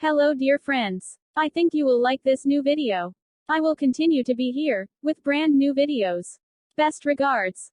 Hello dear friends. I think you will like this new video. I will continue to be here, with brand new videos. Best regards.